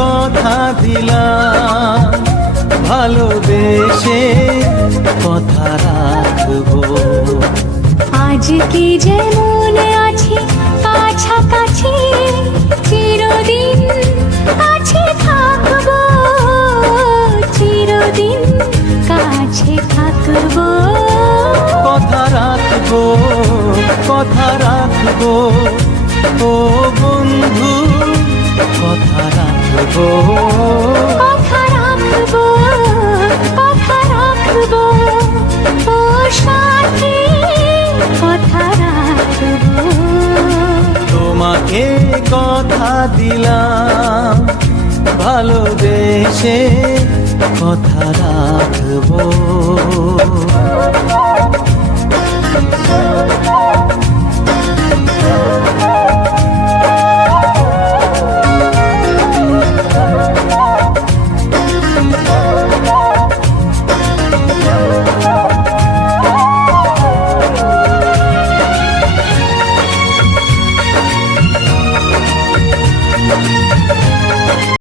কথা দিলাম, ভালোবেসে কথা রাখবো। আজকে যেমন আছি কাছাকাছি, চিরদিন কাছে থাকবো, চিরদিন কাছে থাকবো। কথা রাখবো, কথা রাখবো, ও বন্ধু কথা রাখবো। কথা রাখবো, কথা রাখবো, ও সাথী কথা রাখবো। তোমাকে কথা দিলাম, ভালোবেসে কথা রাখবো।